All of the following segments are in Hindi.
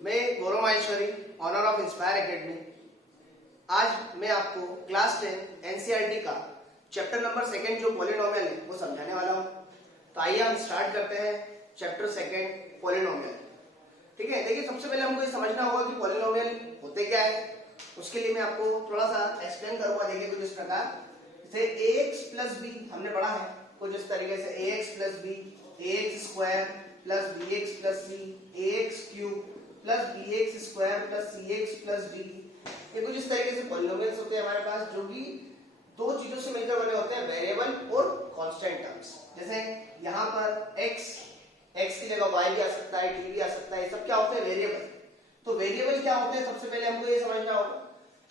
मैं Gaurav Maheshwari, owner of Inspire Academy. आज मैं आपको क्लास 10 एनसीईआरटी का चैप्टर नंबर 2 जो पॉलिनोमियल है वो समझाने वाला हूँ। तो आइए हम स्टार्ट करते हैं चैप्टर 2 पॉलिनोमियल। ठीक है, देखिए सबसे पहले हमको ये समझना होगा कि पॉलिनोमियल होते क्या है। उसके लिए मैं आपको थोड़ा सा एक्सप्लेन करूंगा। देखिए कुछ इस प्रकार, जैसे ax प्लस बी हमने पढ़ा है कुछ इस तरीके से, ax plus B, ax square plus bx plus C, ax cube plus bx square plus cx plus d। ये कुछ इस तरीके से पॉलिनोमियल्स होते हैं हमारे पास, जो कि दो चीजों से मिलकर बने होते हैं, वेरिएबल और कांस्टेंट टर्म्स। जैसे यहाँ पर x की जगह y भी आ सकता है, t भी आ सकता है, ये सब क्या होते हैं, वेरिएबल। तो वेरिएबल क्या होते हैं, सबसे पहले हमको ये समझना होगा।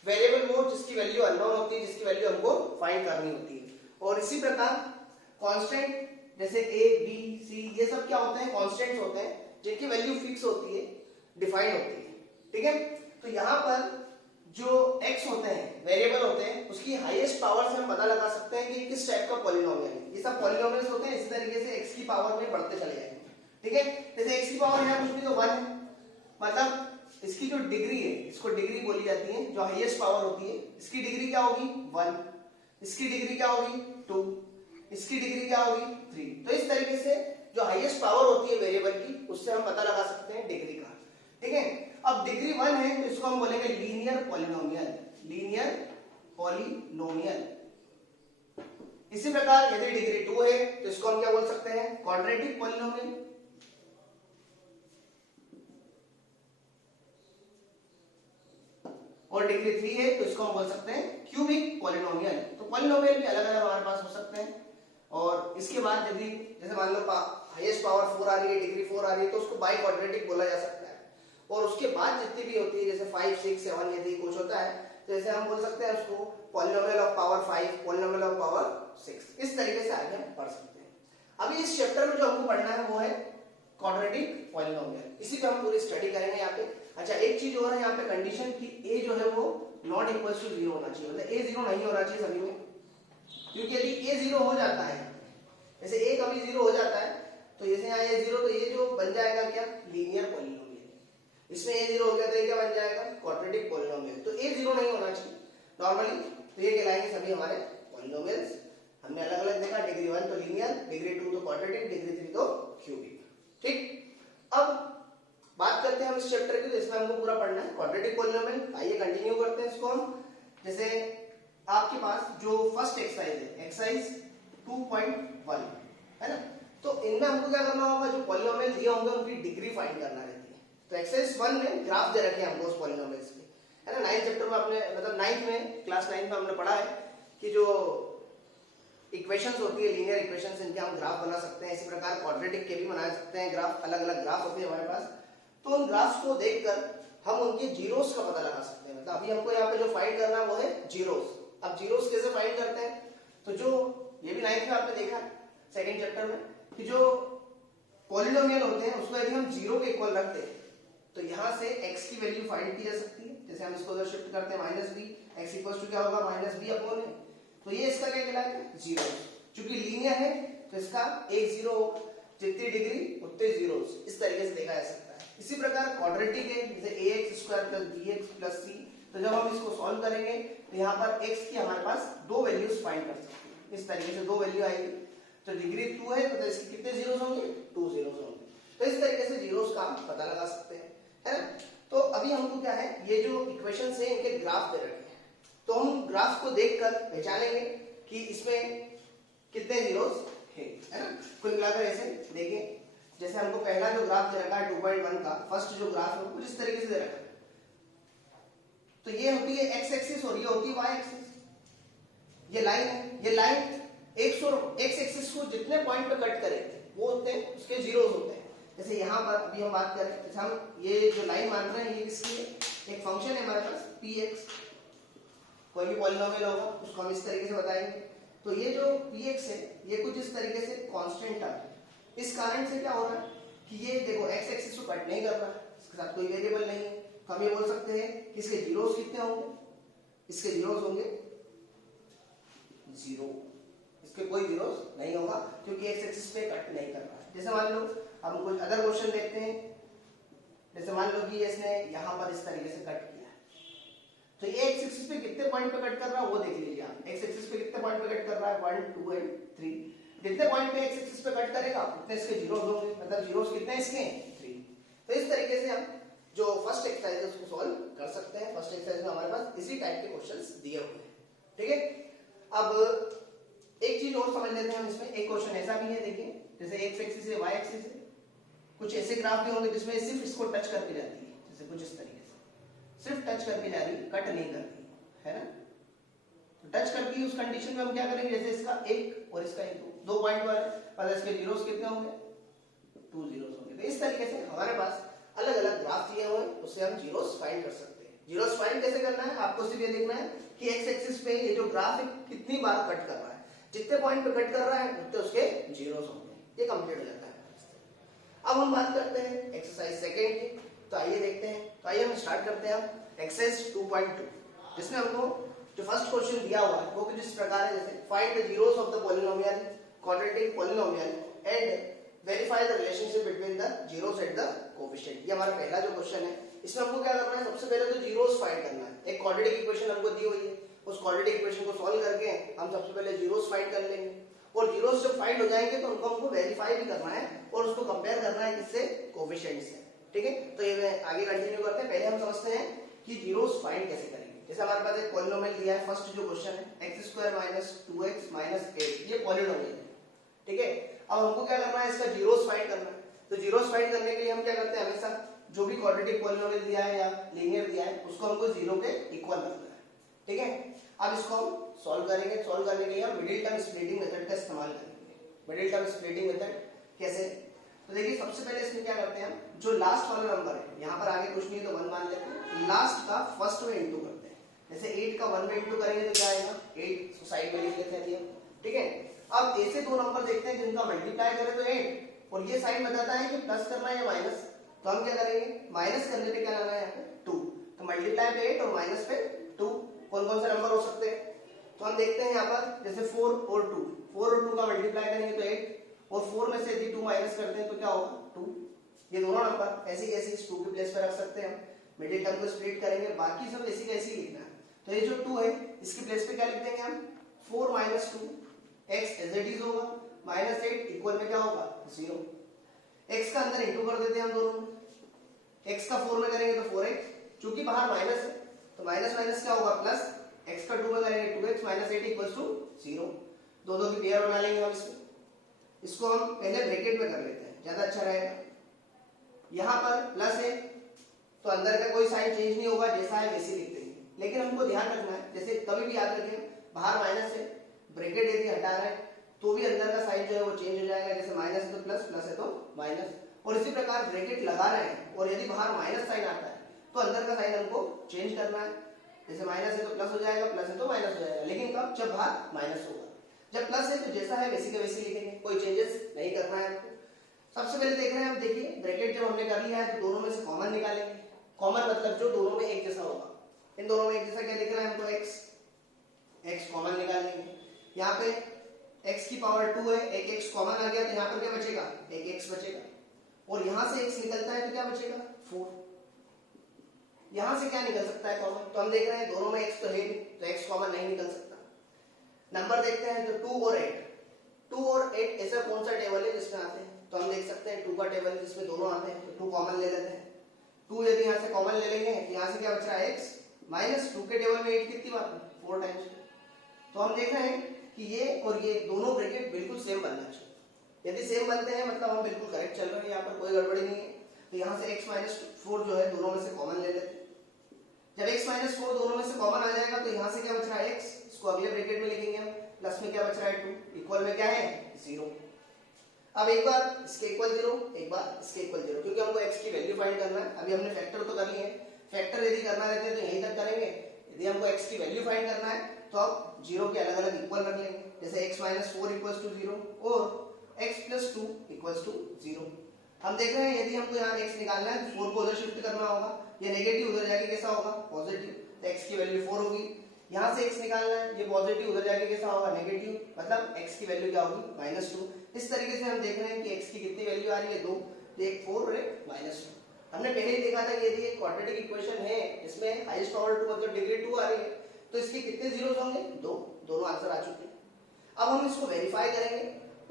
वेरिएबल वो जिसकी वैल्यू अननोन होती है, जिसकी वैल्यू हमको फाइंड करनी होती है। और इसी प्रकार कांस्टेंट जैसे a b c ये सब क्या होते हैं, कांस्टेंट्स होते हैं जिनकी वैल्यू फिक्स होती है, डिफाइंड होती है। ठीक है, तो यहाँ पर जो x होते हैं, वेरिएबल होते हैं, उसकी हाईएस्ट पावर से हम पता लगा सकते हैं कि किस टाइप का पॉलिनोमियल है। ये सब पॉलिनोमियल्स होते हैं, इसी तरीके से x की पावर में बढ़ते चले जाएंगे। ठीक है, जैसे x की पावर है कुछ भी तो 1 है, मतलब इसकी जो डिग्री है, इसको डिग्री बोली जाती है, जो हाईएस्ट पावर होती है, इसकी डिग्री क्या होगी 1, इसकी डिग्री क्या होगी 2, इसकी डिग्री क्या होगी 3। तो इस तरीके से जो हाईएस्ट पावर होती है वेरिएबल की, उससे हम पता लगा सकते हैं डिग्री का। ठीक है, अब डिग्री 1 है तो इसको हम बोलेंगे लीनियर पॉलिनोमियल, लीनियर पॉलिनोमियल। इसी प्रकार यदि डिग्री 2 है तो इसको हम क्या बोल सकते हैं, क्वाड्रेटिक पॉलिनोमियल। और डिग्री 3 है तो इसको हम बोल सकते हैं क्यूबिक पॉलिनोमियल। तो पॉलिनोमियल भी अलग अलग हमारे पास हो सकते हैं। और इसके बाद यदि जैसे मान लो हाईएस्ट पावर 4 आ रही है, डिग्री 4 आ रही है, तो उसको बाई क्वाड्रेटिक बोला जा सकता है। और उसके बाद जितनी भी होती है, जैसे 5 6 7 यदि कुछ होता है, तो जैसे हम बोल सकते हैं उसको polynomial of power 5, polynomial of power 6। इस तरीके से आगे हम पढ़ सकते हैं। अभी इस चैप्टर में जो हमको पढ़ना है वो है क्वाड्रेटिक पॉलिनोमियल। इसी पे हम पूरी स्टडी करेंगे यहाँ पे। अच्छा, एक चीज और है यहाँ पे कंडीशन की, a जो है वो नॉट इक्वल टू 0 होना चाहिए, मतलब a 0 नहीं होना चाहिए सभी में। क्योंकि यदि a 0 हो जाता है, जैसे a कभी 0 हो जाता है, तो जैसे यहाँ a 0, तो ये जो बन जाएगा क्या, लीनियर पॉलिनोमियल। इसमें a 0 हो गया तो ये क्या बन जाएगा, क्वाड्रेटिक पॉलिनोमियल। तो a 0 नहीं होना चाहिए नॉर्मली, तो ये कहलाएंगे सभी हमारे पॉलिनोमियल्स। हमने अलग अलग देखा, डिग्री 1 तो लीनियर, डिग्री 2 तो क्वाड्रेटिक, डिग्री 3 तो क्यूबिक। ठीक, अब बात करते हैं हम इस चैप्टर की, तो इसमें हमको पूरा पढ़ना है क्वाड्रेटिक पॉलिनोमियल। आइए कंटिन्यू करते हैं इसको हम। जैसे आपके पास जो फर्स्ट एक्सरसाइज है, एक्सरसाइज 2.1 है ना, तो इनमें हमको क्या करना होगा, जो पॉलिनोमियल दिए होंगे उनकी डिग्री फाइंड करना रहती है। तो एक्सरसाइज 1 में ग्राफ दे रखे हैं हमको उस पॉलिनोमियल्स के, है ना। 9th चैप्टर में आपने, मतलब 9th में, क्लास 9 में हमने पढ़ा है कि जो इक्वेशंस होती है, लीनियर इक्वेशंस, इनके हम ग्राफ बना सकते हैं। इसी प्रकार क्वाड्रेटिक के भी बना सकते हैं ग्राफ, अलग अलग ग्राफ होते हैं हमारे पास। तो उन ग्राफ्स को देखकर हम उनके जीरोस का पता लगा सकते हैं। मतलब अभी हमको यहाँ पे जो फाइंड करना है वो है जीरोस। अब जीरोस कैसे फाइंड करते हैं, तो जो ये भी 9th में आपने देखा है 2nd चैप्टर में, कि जो पॉलिनोमियल होते हैं उसको यदि हम 0 के इक्वल रखते हैं, तो यहाँ से x की वैल्यू फाइंड की जा सकती है। जैसे हम इसको उधर शिफ्ट करते हैं -b, x इक्वल टू क्या होगा, -b/a। तो ये इसका क्या कहलाएगा, 0। चूंकि लीनियर है तो इसका एक 0, जितनी डिग्री उतने जीरोस, इस तरीके से देखा जा सकता है। इसी प्रकार क्वाड्रेटिक है, जैसे ax square plus bx plus c। तो जब हम इसको सॉल्व करेंगे तो यहाँ पर x की हमारे पास दो वैल्यूज फाइंड कर सकते हैं। इस तरीके से दो वैल्यू आएगी, तो डिग्री 2 है तो इसके कितने जीरोस होंगे, 2 जीरोस होंगे। तो इस तरीके से जीरोस का हम पता लगा सकते हैं, है ना। तो अभी हमको क्या है, ये जो इक्वेशंस है इनके ग्राफ दे रखे हैं, तो हम ग्राफ को देखकर पहचानेंगे कि इसमें कितने जीरोस है ना। कुल मिलाकर ऐसे देखें, जैसे हमको पहला जो ग्राफ दे रखा है 2.1 का, फर्स्ट जो ग्राफ है वो कुछ इस तरीके से दे रखा है। तो ये होती है x एक्सिस और ये होती है y एक्सिस। ये लाइन है, ये लाइन x एक्सिस को जितने पॉइंट पे कट करे वो उतने उसके जीरोस होते हैं। जैसे यहाँ पर अभी हम बात करें, जैसे हम ये जो लाइन मान रहे हैं ये किसकी है, एक फंक्शन है हमारे पास px, कोई भी पॉलिनोमियल होगा उसको हम इस तरीके से बताएंगे। तो ये जो px है ये कुछ इस तरीके से कांस्टेंट टर्म है। इस कारण से क्या हो रहा है कि ये देखो x एक्सिस को कट नहीं कर रहा है, इसके साथ कोई वेरिएबल नहीं है। तो हम ये बोल सकते हैं कि इसके जीरोस कितने होंगे, इसके जीरोस होंगे 0, इसके कोई जीरोस नहीं होगा क्योंकि x एक्सिस पे कट नहीं कर रहा है। जैसे मान लो हम कुछ अदर क्वेश्चन देखते हैं, जैसे मान लो मतलब कि इसने यहाँ पर इस तरीके से कट किया। तो ये एक्स एक्सिस पे कितने पॉइंट पे कट कर रहा है वो देख लीजिए आप। एक्स एक्सिस पे कितने पॉइंट पे कट कर रहा है, 1 2 एंड 3। जितने पॉइंट पे एक्स एक्सिस पे कट करेगा उतने इसके जीरोस होंगे, मतलब जीरोस कितने इसके 3। तो इस तरीके से हम जो फर्स्ट एक्सरसाइज है उसको सॉल्व कर सकते हैं। फर्स्ट एक्सरसाइज में हमारे पास इसी टाइप के क्वेश्चंस दिए हुए हैं, ठीक है। अब एक चीज और समझ लेते हैं हम इसमें। एक क्वेश्चन ऐसा भी है, देखिए जैसे एक्स एक्सिस है, वाई एक्सिस है, कुछ ऐसे ग्राफ भी होंगे जिसमें सिर्फ इसको टच करके जाती है, जैसे कुछ इस तरीके से सिर्फ टच करके जा रही है, कट नहीं करती है ना। तो टच करती है उस कंडीशन में हम क्या करेंगे, जैसे इसका एक और इसका एक, दो पॉइंट पर इसके जीरोस कितने होंगे, 2 जीरोस होंगे। तो इस तरीके से हमारे पास अलग अलग ग्राफ दिए हुए हैं, उससे हम जीरोस फाइंड कर सकते हैं। जीरोस फाइंड कैसे करना है, आपको सिर्फ ये देखना है कि एक्स एक्सिस पे ये जो ग्राफ है कितनी बार कट कर रहा है, जितने पॉइंट पे कट कर रहा है उतने उसके जीरोस होंगे। ये कंप्लीट हो जाता है। अब हम बात करते हैं एक्सरसाइज सेकंड की। तो आइए देखते हैं। तो आइए हम स्टार्ट करते हैं एक्सरसाइज 2.2, जिसमें हमको जो फर्स्ट क्वेश्चन दिया हुआ है वो कुछ इस प्रकार है, जैसे find the zeros of the polynomial quadratic polynomial and verify the relationship between the zeros at the coefficient. ये हमारा पहला जो क्वेश्चन है, इसमें हमको क्या करना है, सबसे पहले तो जीरोस फाइंड करना है। एक क्वाड्रेटिक इक्वेशन हमको दी हुई है, उस क्वाड्रेटिक इक्वेशन को सॉल्व करके हम सबसे पहले जीरोस फाइंड कर लेंगे, और जीरोस जब फाइंड हो जाएंगे तो उनको हमको वेरीफाई भी करना है और उसको कंपेयर करना है किससे, कोएफिशिएंट से, ठीक है। तो ये आगे कंटिन्यू करते हैं। पहले हम समझते हैं कि जीरोस फाइंड कैसे करेंगे। जैसे हमारे पास एक पॉलिनोमियल दिया है, फर्स्ट जो क्वेश्चन है x² - 2x - 8, ये पॉलिनोमियल है, ठीक है। अब हमको क्या करना है, इसका जीरोस फाइंड करना है। तो जीरोस फाइंड करने के लिए हम क्या करते हैं, हमेशा जो भी क्वाड्रेटिक पॉलिनोमियल दिया है या लीनियर दिया है उसको हमको जीरो के इक्वल रखना है, ठीक है। अब इसको हम सॉल्व करेंगे। सॉल्व करने के लिए हम मिडिल टर्म स्प्लिटिंग मेथड का इस्तेमाल करेंगे। मिडिल टर्म स्प्लिटिंग मेथड कैसे, तो देखिए सबसे पहले इसमें क्या करते हैं हम, जो लास्ट वाला नंबर है, यहाँ पर आगे कुछ नहीं तो 1 मान लेते हैं, लास्ट का फर्स्ट में इंटू करते हैं। जैसे 8 का 1 में इंटू करेंगे तो क्या आएगा, 8 साइड में लिख लेते हैं, ठीक है। अब ऐसे दो नंबर देखते हैं जिनका मल्टीप्लाई करें तो 8, और ये साइन बताता है कि प्लस करना है या माइनस। तो हम क्या करेंगे, माइनस करने पे क्या लाना है, यहाँ पे 2। तो मल्टीप्लाई पे 8 और माइनस पे 2, कौन कौन से नंबर हो सकते हैं, तो हम देखते हैं यहाँ पर, जैसे 4 और 2, 4 और 2 का मल्टीप्लाई करेंगे तो 8, और 4 में से यदि 2 माइनस करते हैं तो क्या होगा, 2। ये दोनों नंबर ऐसे कैसे इस 2 के प्लेस पे रख सकते हैं हम। मिडिल टर्म को स्प्लिट करेंगे, बाकी सब ऐसे कैसे लिखना है। तो ये जो 2 है इसके प्लेस पे क्या लिख देंगे हम, 4 - 2, x एज इट इज होगा, -8 इक्वल में क्या होगा, 0। x का अंदर इंटू कर देते हैं हम दोनों में, x का 4 में करेंगे तो 4x, चूंकि बाहर माइनस है तो माइनस माइनस क्या होगा प्लस, x का 2 में करेंगे 2x - 8 इक्वल्स टू 0। दो दो की पेयर बना लेंगे हम इसमें। इसको हम पहले ब्रैकेट में कर लेते हैं, ज्यादा अच्छा रहेगा। यहाँ पर प्लस है तो अंदर का कोई साइन चेंज नहीं होगा, जैसा है वैसे लिख देंगे। लेकिन हमको ध्यान रखना है, जैसे कभी भी याद रखें, बाहर माइनस है, ब्रैकेट यदि हटा रहे हैं तो भी अंदर का साइन जो है वो चेंज हो जाएगा। जैसे माइनस है तो प्लस, प्लस है तो माइनस, और इसी प्रकार ब्रैकेट लगा रहे हैं और यदि बाहर माइनस साइन आता है तो अंदर का साइन हमको चेंज करना है। जैसे माइनस है तो प्लस हो जाएगा, प्लस है तो माइनस हो जाएगा, लेकिन कब, जब बाहर माइनस होगा। जब प्लस है तो जैसा है वैसे का वैसे लिखेंगे, कोई चेंजेस नहीं करना है आपको। सबसे पहले देख रहे हैं हम, देखिए ब्रैकेट जब हमने कर लिया है तो दोनों में से कॉमन निकालेंगे। कॉमन मतलब जो दोनों में एक जैसा होगा। इन दोनों में एक जैसा क्या दिख रहा है हमको, x कॉमन निकालेंगे। यहाँ पे x की पावर 2 है, एक x कॉमन आ गया तो यहाँ पर क्या बचेगा, एक x बचेगा, और यहाँ से x निकलता है तो क्या बचेगा, 4। यहाँ से क्या निकल सकता है कॉमन, तो हम देख रहे हैं दोनों में x तो है तो x कॉमन नहीं निकल सकता। नंबर देखते हैं तो 2 और 8 ऐसा कौन सा टेबल है जिसमें आते हैं, तो हम देख सकते हैं 2 का टेबल है जिसमें दोनों आते हैं, तो 2 कॉमन ले लेते हैं। 2 यदि यहाँ से कॉमन ले लेंगे तो यहाँ से क्या बच रहा है, x माइनस 2 के टेबल में 8 कितनी बार, 4 टाइम्स। तो हम देख रहे हैं कि ये और ये दोनों ब्रैकेट बिल्कुल सेम बनना चाहिए। यदि सेम बनते हैं मतलब हम बिल्कुल करेक्ट चल रहे हैं, यहाँ पर कोई गड़बड़ी नहीं है। तो यहाँ से x - 4 जो है दोनों में से कॉमन ले लेते हैं। जब x - 4 दोनों में से कॉमन आ जाएगा तो यहाँ से क्या बच रहा है, x, इसको अगले ब्रैकेट में लिखेंगे हम, प्लस में क्या बच रहा है 2, इक्वल में क्या है 0। अब एक बार इसके इक्वल 0, एक बार इसके इक्वल 0, क्योंकि हमको x की वैल्यू फाइंड करना है। अभी हमने फैक्टर तो कर लिए हैं, फैक्टर यदि करना रहते हैं तो यहीं तक करेंगे। यदि हमको x की वैल्यू फाइंड करना है तो अब 0 के अलग अलग इक्वल रख लेंगे। जैसे x - 4 इक्वल्स टू 0 और x + 2 इक्वल्स टू 0। हम देख रहे हैं यदि हमको यहाँ x निकालना है तो 4 को उधर शिफ्ट करना होगा, ये नेगेटिव उधर जाके कैसा होगा, पॉजिटिव, तो x की वैल्यू 4 होगी। यहाँ से x निकालना है, ये पॉजिटिव उधर जाके कैसा होगा, नेगेटिव, मतलब x की वैल्यू क्या होगी, -2। इस तरीके से हम देख रहे हैं कि x की कितनी वैल्यू आ रही है, 2, तो एक 4 और एक -2। हमने पहले ही देखा था कि यदि एक क्वाड्रेटिक इक्वेशन है जिसमें हाईएस्ट पावर 2 मतलब डिग्री 2 आ रही है तो इसके कितने जीरोस होंगे? 2। दोनों आंसर आ चुके हैं। अब हम इसको वेरीफाई करेंगे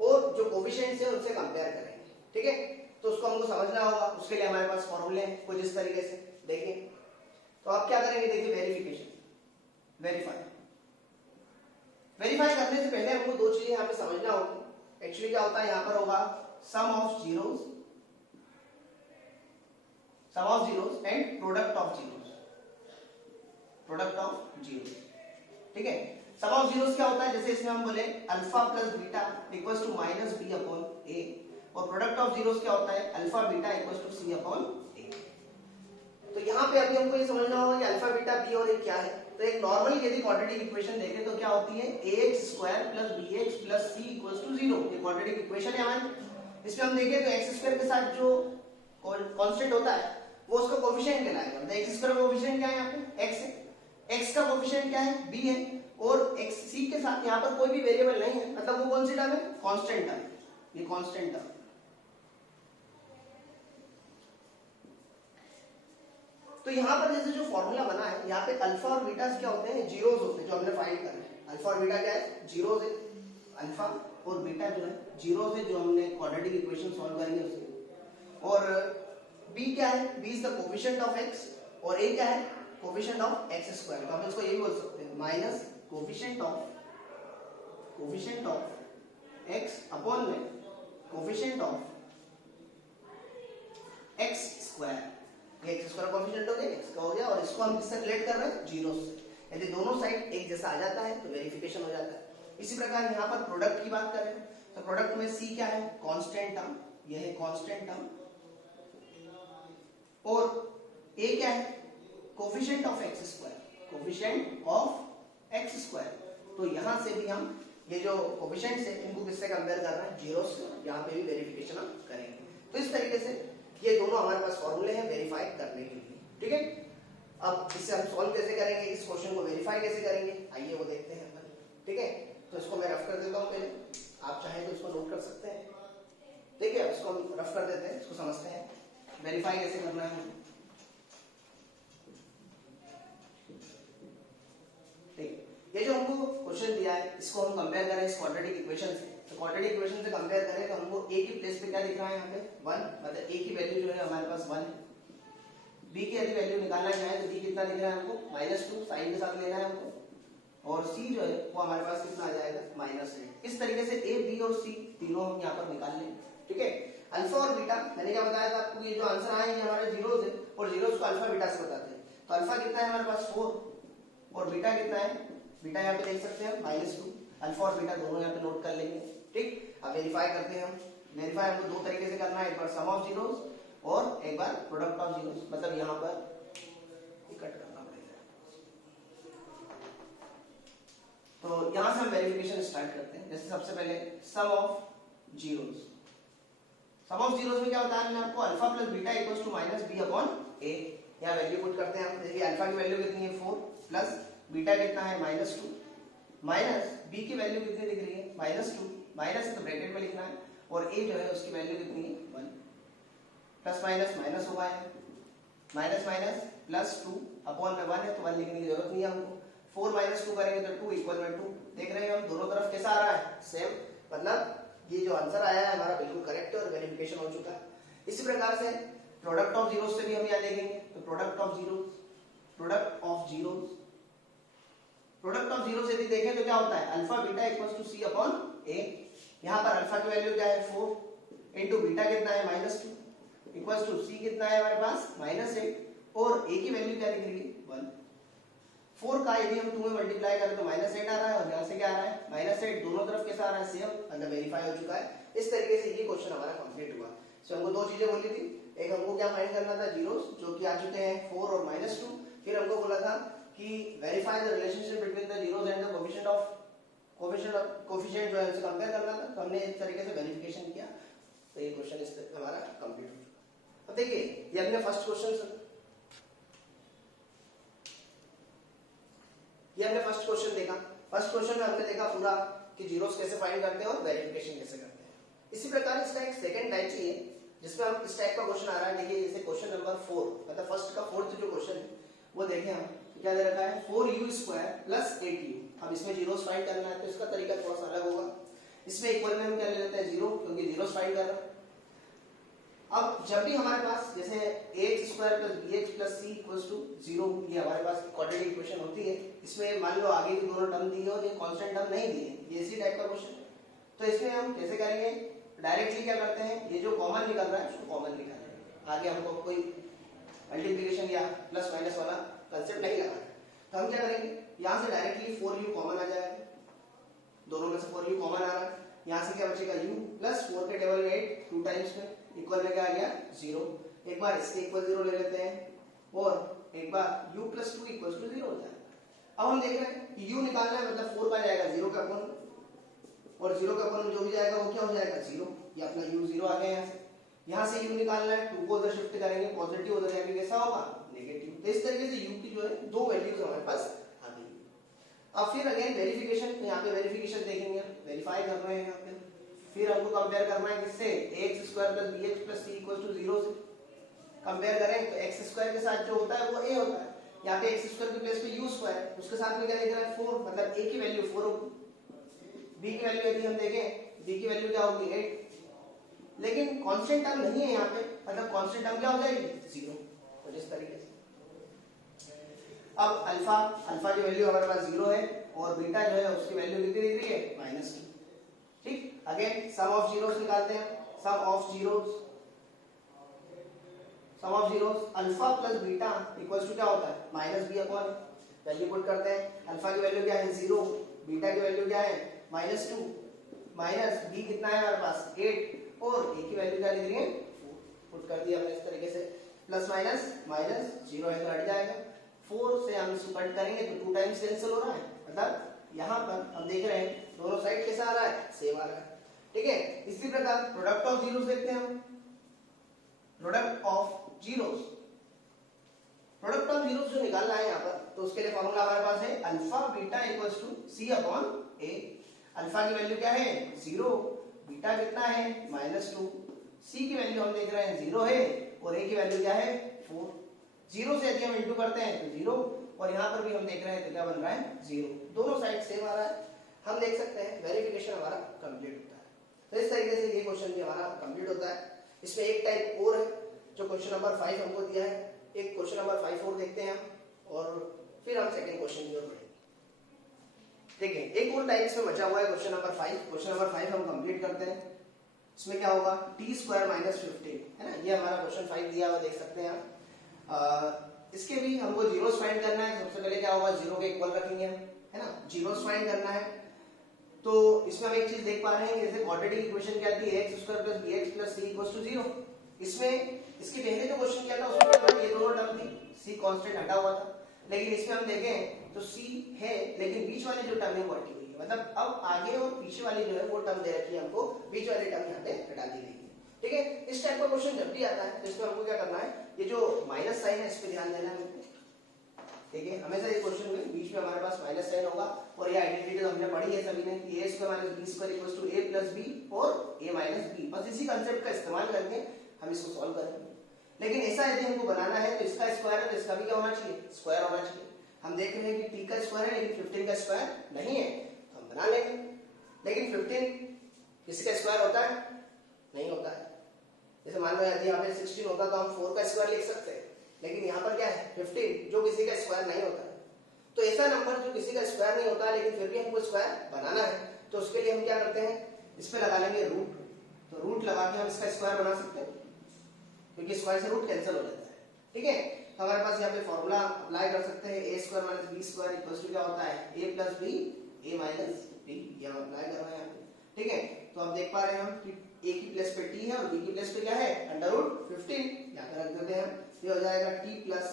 और जो कोफिशिएंट्स है उनसे कंपेयर करेंगे। ठीक है, तो उसको हमको समझना होगा। उसके लिए हमारे पास फॉर्मूले हैं कुछ इस तरीके से, देखिए। तो आप क्या करेंगे, देखिए वेरिफिकेशन, वेरीफाई करने से पहले हमको दो चीजें यहाँ पे समझना होगी। एक्चुअली क्या होता है, यहाँ पर होगा sum of zeros and product of zeros. ठीक है, सम ऑफ जीरोस क्या होता है, जैसे इसमें हम बोले alpha plus beta equals to minus B upon A, और प्रोडक्ट ऑफ जीरोस क्या होता है, alpha beta equals to C upon A. तो यहाँ पे अभी हमको ये समझना होगा कि अल्फा बीटा बी और ए क्या है। तो एक नॉर्मल यदि क्वाड्रेटिक इक्वेशन देखें तो क्या होती है, ax square plus bx plus c equals to 0। ये क्वाड्रेटिक इक्वेशन है हमारी। इसमें हम देखें तो x स्क्वायर के साथ जो कांस्टेंट होता है वो उसका कोएफिशिएंट कहलाएगा। मतलब x स्क्वायर का कोएफिशिएंट क्या है, यहाँ पे x है, x का कोएफिशिएंट क्या है, b है, और x c के साथ यहाँ पर कोई भी वेरिएबल नहीं है, मतलब वो कौन सी टर्म है, कांस्टेंट टर्म। ये कांस्टेंट टर्म। तो यहाँ पर जैसे जो फॉर्मूला बना है, यहाँ पे अल्फा और बीटा क्या होते हैं, जीरोस होते हैं, जो हमने फाइंड करना है। अल्फा और बीटा क्या है, जीरोस है। अल्फा और बीटा जो है जीरोस है, जो हमने क्वाड्रेटिक इक्वेशन सॉल्व करी है उसकी। और b क्या है, b is the coefficient of x, और a क्या है, कोएफिशिएंट ऑफ x स्क्वायर। तो हम इसको ये भी बोल सकते हैं minus coefficient of x upon में कोएफिशिएंट ऑफ x स्क्वायर। ये x स्क्वायर कोएफिशिएंट हो गया, x का हो गया, और इसको हम किससे रिलेट कर रहे हैं, जीरो से। यदि दोनों साइड एक जैसा आ जाता है तो वेरिफिकेशन हो जाता है। इसी प्रकार यहाँ पर प्रोडक्ट की बात करें तो प्रोडक्ट में c क्या है, कांस्टेंट टर्म, ये है कांस्टेंट टर्म, और a क्या है, कोएफिशिएंट ऑफ x स्क्वायर, तो यहां से भी हम ये जो कोएफिशिएंट्स है इनको किससे कंपेयर कर रहे हैं, जीरो से। यहाँ पे भी वेरिफिकेशन हम करेंगे। तो इस तरीके से ये दोनों हमारे पास फॉर्मूले हैं वेरीफाई करने के लिए। ठीक है, अब इससे हम सॉल्व कैसे करेंगे, इस क्वेश्चन को वेरीफाई कैसे करेंगे, आइए वो देखते हैं अपन। ठीक है, तो इसको मैं रफ कर देता हूँ पहले, आप चाहें तो इसको नोट कर सकते हैं। ठीक है, इसको हम रफ कर देते हैं, इसको समझते हैं वेरीफाई कैसे करना है। ठीक, ये जो हमको क्वेश्चन दिया है इसको हम कंपेयर करें इस क्वाड्रेटिक इक्वेशन से। तो क्वाड्रेटिक इक्वेशन से कंपेयर करें तो हमको a की प्लेस पे क्या दिख रहा है, यहाँ पे 1, मतलब a की वैल्यू जो है हमारे पास 1 है। b की यदि वैल्यू निकालना चाहे तो b कितना दिख रहा है हमको, -2, साइन के साथ लेना है हमको, और c जो है वो हमारे पास कितना आ जाएगा, -8। इस तरीके से a, b और c तीनों हम यहाँ पर निकाल लें। ठीक है, अल्फा और बीटा मैंने क्या बताया था आपको, ये जो आंसर आए ये हमारे जीरोस है, और जीरोस को अल्फा बीटा से बताते हैं। तो अल्फा कितना है हमारे पास 4, और बीटा कितना है, बीटा यहाँ पे देख सकते हैं -2। अल्फा और बीटा दोनों यहाँ पे नोट कर लेंगे। ठीक, अब वेरीफाई करते हैं हम। वेरीफाई हमको दो तरीके से करना है, एक बार सम ऑफ जीरोस और एक बार प्रोडक्ट ऑफ जीरोस। मतलब यहाँ पर कट करना पड़ेगा। तो यहाँ से हम वेरिफिकेशन स्टार्ट करते हैं। जैसे सबसे पहले sum of zeros, sum of zeros में क्या होता है, आपको alpha plus beta equals to minus B upon A. यहाँ वैल्यू पुट करते हैं हम। देखिए अल्फा की वैल्यू कितनी है 4, प्लस बीटा कितना है -2, माइनस बी की वैल्यू कितनी दिख रही है -2, माइनस है तो ब्रैकेट में लिखना है, और ए जो है उसकी वैल्यू कितनी है 1, प्लस माइनस माइनस होगा है, माइनस माइनस प्लस 2 अपॉन में 1 है तो 1 लिखने की जरूरत नहीं है हमको। 4 - 2 करेंगे तो 2 इक्वल में 2। देख रहे हैं हम दोनों तरफ कैसा आ रहा है, सेम, मतलब ये जो आंसर आया है हमारा बिल्कुल करेक्ट है और वेरिफिकेशन हो चुका है। इसी प्रकार से प्रोडक्ट ऑफ जीरोस से भी हम यहाँ देखेंगे। तो प्रोडक्ट ऑफ जीरोस यदि देखें तो क्या होता है, alpha beta equals to C upon A. यहाँ पर अल्फा की वैल्यू क्या है 4 इंटू बीटा कितना है -2 इक्वल्स टू सी कितना है हमारे पास -8, और ए की वैल्यू क्या दिख रही है 1। 4 का यदि हम 2 में मल्टीप्लाई करें तो -8 आ रहा है, और यहाँ से क्या आ रहा है -8। दोनों तरफ कैसा आ रहा है, सेम, मतलब वेरीफाई हो चुका है। इस तरीके से ये क्वेश्चन हमारा कंप्लीट हुआ। सो हमको दो चीजें बोली थी, एक हमको क्या फाइंड करना था, जीरोस जो कि आ चुके हैं 4 और -2। फिर हमको बोला था कि verify the relationship between the zeros and the coefficient जो है उसे कंपेयर करना था। तो हमने इस तरीके से वेरिफिकेशन किया। तो ये क्वेश्चन इस हमारा कंप्लीट हो चुका। अब देखिए ये हमने फर्स्ट क्वेश्चन देखा। फर्स्ट क्वेश्चन में हमने देखा पूरा कि जीरोस कैसे फाइंड करते हैं और वेरिफिकेशन कैसे करते हैं। इसी प्रकार इसका एक सेकंड टाइप है जिसमें हम इस टाइप का क्वेश्चन आ रहा है। देखिए जैसे क्वेश्चन नंबर 4 मतलब फर्स्ट का फोर्थ जो क्वेश्चन है वो देखें हम, तो क्या दे रखा है 4u² प्लस 8u। अब इसमें जीरोस फाइंड करना है तो इसका तरीका थोड़ा सा अलग होगा। इसमें इक्वल में हम क्या ले लेते हैं 0, क्योंकि जीरोस फाइंड कर रहे हैं। अब जब भी हमारे पास जैसे ax² plus bx plus c equals to 0, ये हमारे पास क्वाड्रेटिक इक्वेशन होती है। इसमें मान लो आगे की दोनों टर्म दी है और ये कांस्टेंट टर्म नहीं दी है, ये इसी टाइप का क्वेश्चन है। तो इसमें हम कैसे करेंगे, डायरेक्टली क्या करते हैं, ये जो कॉमन निकल रहा है उसको कॉमन निकालेंगे। आगे हमको कोई मल्टीप्लिकेशन या प्लस माइनस वाला कंसेप्ट नहीं लगाना। तो हम क्या करेंगे, यहाँ से डायरेक्टली 4u कॉमन आ जाएगा, दोनों में से 4u कॉमन आ रहा है। यहाँ से क्या बचेगा u प्लस 4 के टेबल में 8 2 टाइम्स में इक्वल में क्या आ गया 0। एक बार इसके इक्वल 0 ले लेते हैं और एक बार u प्लस 2 इक्वल टू 0 हो जाएगा। अब हम देख रहे हैं कि u निकालना है मतलब 4 का जाएगा 0 का अपन, और 0 का अपन जो भी जाएगा वो क्या हो जाएगा 0। ये अपना u 0 आ गया। यहाँ से u निकालना है, 2 को उधर शिफ्ट करेंगे पॉजिटिव, उधर जाके कैसा होगा नेगेटिव। तो इस तरीके से u की जो है दो वैल्यूज हमारे पास आ गई। अब फिर अगेन वेरिफिकेशन, यहाँ पे वेरिफिकेशन देखेंगे, वेरीफाई कर रहे हैं यहाँ पे। फिर हमको कंपेयर करना है किससे, ax² plus bx plus c equal to 0 से कंपेयर करें तो x² के साथ जो होता है वो a होता है। यहाँ पे x² के प्लेस पे u², उसके साथ में क्या लिख रहा है 4, मतलब a की वैल्यू 4 होगी। b की वैल्यू यदि हम देखें, b की वैल्यू क्या होगी 8, लेकिन कांस्टेंट टर्म नहीं है यहाँ पे, मतलब कांस्टेंट टर्म क्या हो जाएगी 0। तो इस तरीके से अब अल्फा की वैल्यू हमारे पास 0 है और बीटा जो है उसकी वैल्यू कितनी दिख रही है -2। ठीक, अगेन सम ऑफ जीरोस निकालते हैं। Sum of zeros alpha plus beta equals to क्या होता है -b अपॉन, वैल्यू पुट करते हैं। अल्फा की वैल्यू क्या है 0, बीटा की वैल्यू क्या है -2, माइनस b कितना है हमारे पास 8 और a की वैल्यू क्या लिख रही है 4, पुट कर दिया हमने इस तरीके से। प्लस माइनस माइनस 0 है तो हट जाएगा, 4 से हम इसको कट करेंगे तो 2 टाइम्स कैंसिल हो रहा है, मतलब यहाँ पर हम देख रहे हैं दोनों साइड कैसा आ रहा है सेम आ रहा है। ठीक है, इसी प्रकार प्रोडक्ट ऑफ जीरोस देखते हैं हम। प्रोडक्ट ऑफ जीरोस जो निकालना है यहाँ पर, तो उसके लिए फॉर्मूला हमारे पास है alpha beta equals to c upon a। Alpha की वैल्यू क्या है 0, बीटा कितना है -2, c की वैल्यू हम देख रहे हैं 0 है और a की वैल्यू क्या है 4। 0 से यदि हम इंटू करते हैं तो 0, और यहाँ पर भी हम देख रहे हैं तो क्या बन रहा है 0, दोनों साइड सेम आ रहा है। हम देख सकते हैं वेरिफिकेशन हमारा कंप्लीट होता है। तो इस तरीके से ये क्वेश्चन भी हमारा कंप्लीट होता है। इसमें एक टाइप और है जो क्वेश्चन नंबर 5 हमको दिया है, एक क्वेश्चन नंबर 5 और देखते हैं हम और फिर हम सेकंड क्वेश्चन की ओर बढ़ेंगे। देखिए एक और टाइप इसमें बचा हुआ है क्वेश्चन नंबर 5। क्वेश्चन नंबर 5 हम कंप्लीट करते हैं। इसमें क्या होगा t² -15 है ना, ये हमारा क्वेश्चन 5 दिया हुआ देख सकते हैं आप। इसके भी हमको जीरोस फाइंड करना है। सबसे पहले क्या होगा 0 के इक्वल रखेंगे हम, है ना, जीरोस फाइंड करना है। तो इसमें हम एक चीज देख पा रहे हैं, जैसे क्वाड्रेटिक इक्वेशन क्या थी ax² plus bx plus c equals to 0। इसमें इसके पहले जो क्वेश्चन किया था उसमें ये दोनों टर्म थी, c कांस्टेंट हटा हुआ था, लेकिन इसमें हम देखें तो c है लेकिन बीच वाली जो टर्म है वो हटी हुई है, मतलब अब आगे और पीछे वाली जो है वो टर्म दे रखी है हमको, बीच वाली टर्म यहाँ पे हटा दी गई है। ठीक है, इस टाइप का क्वेश्चन जब भी आता है तो इसमें हमको क्या करना है, ये जो माइनस साइन है इस पे ध्यान देना है। ठीक है, हमेशा ये क्वेश्चन में बीच में हमारे पास माइनस साइन होगा और ये आइडेंटिटी तो हमने पढ़ी है सभी ने, a² - b² equals to a plus b और a माइनस b। बस इसी कांसेप्ट का इस्तेमाल करके हम इसको सॉल्व करेंगे। लेकिन ऐसा यदि हमको बनाना है तो इसका स्क्वायर है तो इसका भी क्या होना चाहिए स्क्वायर होना चाहिए। हम देख रहे हैं कि t का स्क्वायर है लेकिन 15 का स्क्वायर नहीं है, तो हम बना लेंगे। लेकिन 15 किसी का स्क्वायर होता है नहीं होता है। जैसे मान लो यदि यहाँ पे 16 होता तो हम 4 का स्क्वायर लिख सकते हैं, लेकिन यहाँ पर क्या है 15 जो किसी का स्क्वायर नहीं होता है। तो ऐसा नंबर जो किसी का स्क्वायर नहीं होता लेकिन फिर भी हमको स्क्वायर बनाना है, तो उसके लिए हम क्या करते हैं, इस पे लगा लेंगे रूट। तो रूट लगा के हम इसका स्क्वायर बना सकते हैं क्योंकि स्क्वायर से रूट कैंसिल हो जाता है। ठीक है, तो हमारे पास यहाँ पे फॉर्मूला अप्लाई कर सकते हैं, a² - b² इक्वल्स टू क्या होता है a plus b a minus b। ये हम अप्लाई कर रहे हैं यहाँ पे। ठीक है, तो अब देख पा रहे हैं हम कि a की प्लेस पे t है और b की प्लेस पे क्या है √15, यहाँ पे रख देते हैं हम, ये हो जाएगा t प्लस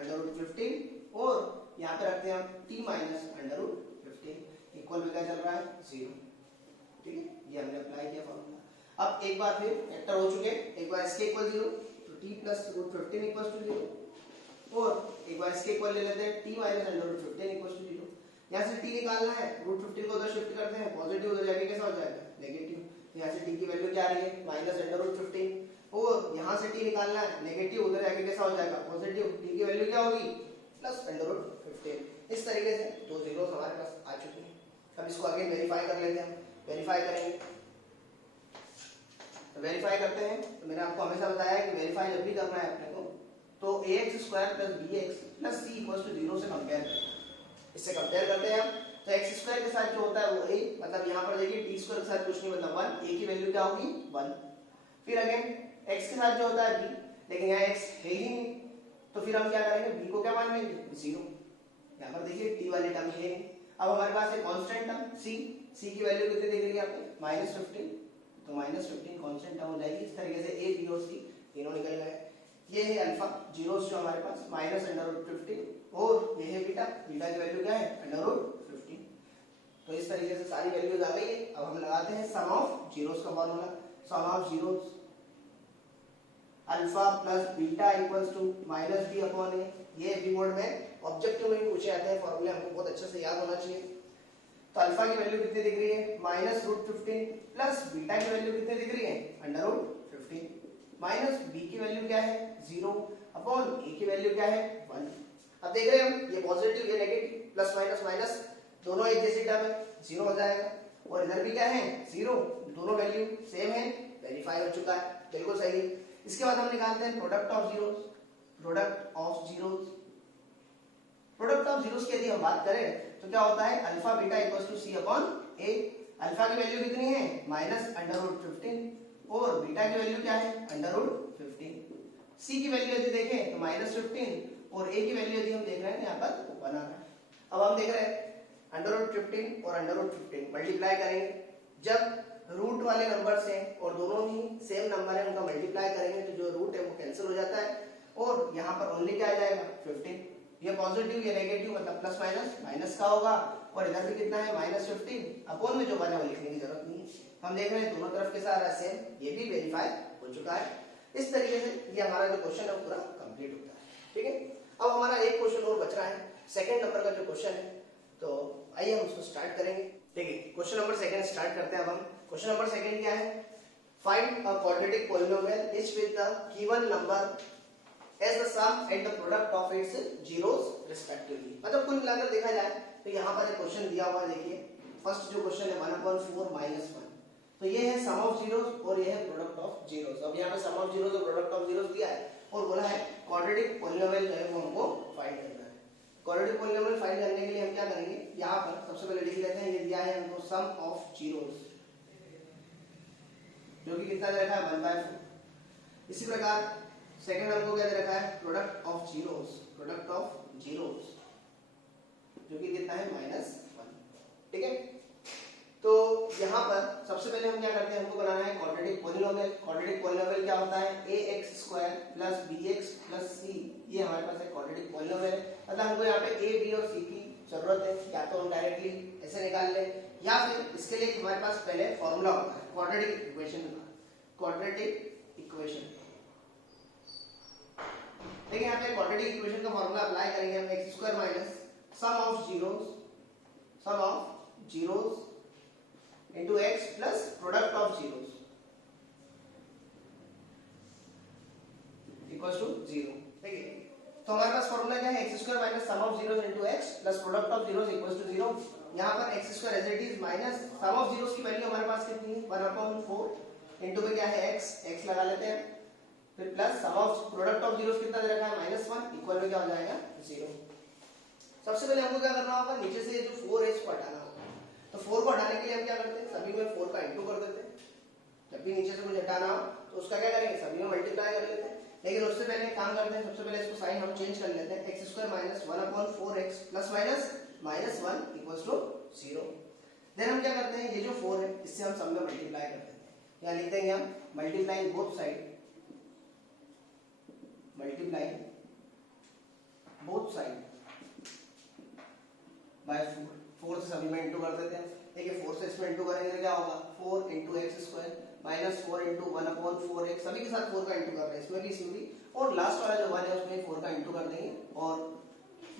√15 और यहाँ पे रखते हैं हम t माइनस √15 इक्वल में क्या चल रहा है 0। ठीक है, ये हमने अप्लाई किया फॉर्मूला। अब एक बार फिर वेक्टर हो चुके, एक बार इसके इक्वल 0 तो t प्लस √15 इक्वल्स टू 0 और एक बार इसके इक्वल ले लेते हैं t माइनस √15 इक्वल्स टू 0। यहाँ से t निकालना है, √15 को उधर शिफ्ट करते हैं, पॉजिटिव उधर जाके कैसा हो जाएगा नेगेटिव। यहाँ से t की वैल्यू क्या आ रही है -√15, और यहाँ से t निकालना है, नेगेटिव उधर जाके कैसा हो जाएगा पॉजिटिव, t की वैल्यू क्या होगी प्लस √15। इस तरीके से दो जीरोस हमारे पास आ चुकी हैं। अब इसको आगे वेरीफाई कर लेते हैं, वेरीफाई करेंगे तो वेरीफाई करते हैं। तो मैंने आपको हमेशा बताया है कि वेरीफाई जब भी करना है अपने को तो ax² + bx + c = 0 से कंपेयर करते हैं। इससे कंपेयर करते हैं हम तो x² के साथ जो होता है वो a, मतलब यहाँ पर देखिए t² के साथ कुछ नहीं मतलब 1, a की वैल्यू क्या होगी 1। फिर अगेन x के साथ जो होता है b, लेकिन यहाँ x है ही नहीं तो फिर हम क्या करेंगे b को क्या मान लेंगे 0। यहाँ पर देखिए t वाले टर्म है। अब हमारे पास है कांस्टेंट टर्म c की वैल्यू कितनी दिख रही है आपको -15, तो -15 कांस्टेंट टर्म हो जाएगी। इस तरीके से a b और c तीनों निकल गए। ये है अल्फा जीरोस जो हमारे पास -√15 और ये है बीटा, बीटा की वैल्यू क्या है √15। तो इस तरीके से सारी वैल्यूज आ गई है। अब हम लगाते हैं सम ऑफ जीरोस का formula, sum of zeros alpha plus beta equals to -b/a। ये बी बोर्ड में ऑब्जेक्टिव में भी पूछे जाते हैं फॉर्मूले, हमको बहुत अच्छे से याद होना चाहिए। तो अल्फा की वैल्यू कितनी दिख रही है -√15 प्लस बीटा की वैल्यू कितनी दिख रही है √15 माइनस बी की वैल्यू क्या है 0 अपॉन ए की वैल्यू क्या है 1। अब देख रहे हैं हम ये पॉजिटिव ये नेगेटिव, प्लस माइनस माइनस दोनों एक जैसी टर्म है, 0 हो जाएगा। और इधर भी क्या है 0, दोनों वैल्यू सेम है, वेरीफाई हो चुका है, बिल्कुल सही है। इसके बाद हम निकालते हैं product of zeros. Product of zeros, product of zeros की यदि हम बात करें तो क्या होता है alpha beta equals to c/a। Alpha की वैल्यू कितनी है -√15 और बीटा की वैल्यू क्या है √15। c की वैल्यू यदि देखें तो -15 और a की वैल्यू यदि हम देख रहे हैं यहाँ पर 1 आ रहा है। अब हम देख रहे हैं √15 और √15 मल्टीप्लाई करेंगे। जब रूट वाले नंबर्स हैं और दोनों ही सेम नंबर है, उनका मल्टीप्लाई करेंगे तो जो रूट है वो कैंसिल हो जाता है और यहाँ पर ओनली क्या आ जाएगा 15। ये पॉजिटिव ये नेगेटिव मतलब प्लस माइनस माइनस का होगा और इधर भी कितना है -15 अपॉन में जो बना वो लिखने की जरूरत नहीं है। हम देख रहे हैं दोनों तरफ के साथ सेम, ये भी वेरीफाई हो चुका है। इस तरीके से ये हमारा जो क्वेश्चन है पूरा कंप्लीट होता है। ठीक है, अब हमारा एक क्वेश्चन और बच रहा है, सेकंड नंबर का जो क्वेश्चन है, तो आइए हम उसको स्टार्ट करेंगे। ठीक है, क्वेश्चन नंबर सेकंड स्टार्ट करते हैं। अब हम क्वेश्चन नंबर सेकंड क्या है, find a quadratic polynomial etch with the given number as the sum and the product of its zeros respectively। मतलब कुल मिलाकर देखा जाए तो यहाँ पर एक क्वेश्चन दिया हुआ है, देखिए फर्स्ट जो क्वेश्चन है 1/4 - 1, तो ये है सम ऑफ जीरोस और ये है प्रोडक्ट ऑफ जीरोस। अब यहाँ पे सम ऑफ जीरोस और प्रोडक्ट ऑफ जीरोस दिया है और बोला है क्वाड्रेटिक पॉलिनोमियल जो है वो हमको फाइंड करना है। क्वाड्रेटिक पॉलिनोमियल फाइंड करने के लिए हम क्या करेंगे, यहाँ पर सबसे पहले लिख लेते हैं, ये दिया है हमको सम ऑफ जीरोस जो कि कितना दे रखा है 1/4। इसी प्रकार सेकंड हमको क्या दे रखा है product of zeros, product of zeros जो कि कितना है -1। ठीक है, तो यहाँ पर सबसे पहले हम क्या करते हैं, हमको बनाना है क्वाड्रेटिक पॉलिनोमियल। क्वाड्रेटिक पॉलिनोमियल क्या होता है ax² + bx + c, ये हमारे पास है क्वाड्रेटिक पॉलिनोमियल। मतलब हमको यहाँ पे a b और c की जरूरत है, या तो हम डायरेक्टली ऐसे निकाल लें या फिर इसके लिए हमारे पास पहले फॉर्मूला होता है क्वाड्रेटिक इक्वेशन का, क्वाड्रेटिक इक्वेशन। देखिए यहाँ पे क्वाड्रेटिक इक्वेशन का फॉर्मूला अप्लाई करेंगे हम, x² - sum of zeros into x plus product of zeros equals to 0। ठीक है, तो हमारे पास फॉर्मूला क्या है x² - sum of zeros into x plus product of zeros equals to 0। यहाँ पर x² as it is minus sum of zeros की वैल्यू हमारे पास कितनी है 1/4 इनटू में क्या है x लगा लेते हैं, फिर plus sum of product of zeros कितना दे रखा है -1 इक्वल में क्या हो जाएगा 0। सबसे पहले हमको क्या करना होगा, नीचे से जो 4 है इसको हटाना होगा। तो 4 को हटाने के लिए हम क्या करते हैं, सभी में 4 का इंटू कर देते हैं। जब भी नीचे से कुछ हटाना हो तो उसका क्या करेंगे, सभी में मल्टीप्लाई कर लेते हैं। लेकिन उससे पहले एक काम करते हैं, सबसे पहले इसको साइन हम चेंज कर लेते हैं, x² - 1/4x plus minus -1 equals to 0। Then हम क्या करते हैं, ये जो 4 है इससे हम सब में मल्टीप्लाई कर देते हैं। यहाँ लिख देंगे हम multiplying both side, multiplying both side by 4 से सभी में इंटू कर देते हैं। देखिए 4 से इसमें इंटू करेंगे तो क्या होगा 4 × x² - 4 × 1/4x, सभी के साथ 4 का इंटू कर रहे हैं, इसमें भी इसमें भी, और लास्ट वाला जो 1 है उसमें 4 का इंटू कर देंगे और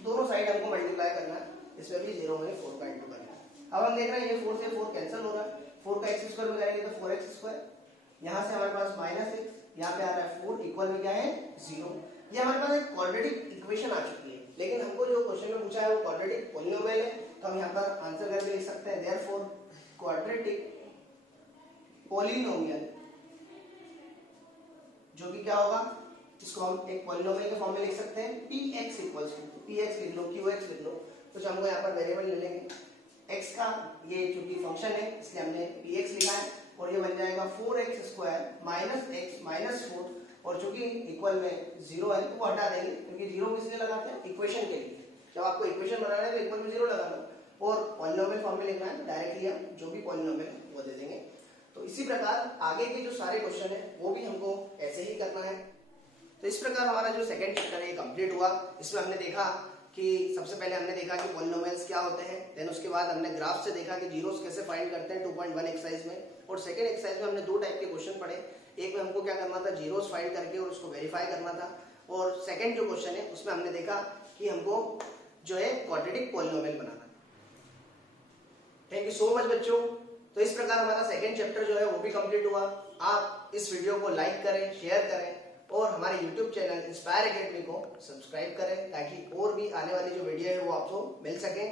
दोनों साइड हमको मल्टीप्लाई करना है, इसमें भी 0 में 4 का इंटू करना है। अब हम देख रहे हैं ये 4 से 4 कैंसिल हो रहा है, 4 का x² में करेंगे तो 4x², यहाँ से हमारे पास -x यहाँ पे आ रहा है 4 इक्वल में क्या है 0। ये हमारे पास एक क्वाड्रेटिक इक्वेशन आ चुकी है, लेकिन हमको जो क्वेश्चन में पूछा है वो क्वाड्रेटिक पॉलिनोमियल है, तो हम यहाँ पर आंसर करके लिख सकते हैं देयरफॉर क्वाड्रेटिक पॉलिनोमियल, जो कि क्या होगा, इसको हम एक पॉलिनोमियल के फॉर्म में लिख सकते हैं px इक्वल्स टू, px लिख लो, qx लिख लो, तो हमको यहाँ पर वेरिएबल ले लेंगे x का, ये चूंकि फंक्शन है इसलिए हमने px लिखा है, और ये बन जाएगा 4x square minus x minus 4, और चूंकि इक्वल में 0 है तो वो हटा देंगे, क्योंकि 0 किस लिए लगाते हैं, इक्वेशन के लिए। जब आपको इक्वेशन बनाना है तो इक्वल में 0 लगा लो, और पॉलिनोमियल फॉर्म में लिखना है तो डायरेक्टली हम जो भी पॉलिनोमियल है वो दे देंगे। तो इसी प्रकार आगे के जो सारे क्वेश्चन है वो भी हमको ऐसे ही करना है। तो इस प्रकार हमारा जो सेकंड चैप्टर है कंप्लीट हुआ। इसमें हमने देखा कि सबसे पहले हमने देखा कि पॉलिनोमियल्स क्या होते हैं, देन उसके बाद हमने ग्राफ से देखा कि जीरोस कैसे फाइंड करते हैं 2.1 एक्सरसाइज में, और सेकंड एक्सरसाइज में हमने दो टाइप के क्वेश्चन पढ़े। एक में हमको क्या करना था, जीरोस फाइंड करके और उसको वेरीफाई करना था, और सेकंड जो क्वेश्चन है उसमें हमने देखा कि हमको जो है quadratic polynomial banana. Thank you so much बच्चों। तो इस प्रकार हमारा सेकंड चैप्टर जो है वो भी कंप्लीट हुआ। आप इस वीडियो को लाइक करें, शेयर करें, और हमारे YouTube चैनल इंस्पायर एकेडमी को सब्सक्राइब करें, ताकि और भी आने वाली जो वीडियो है वो आपको मिल सके।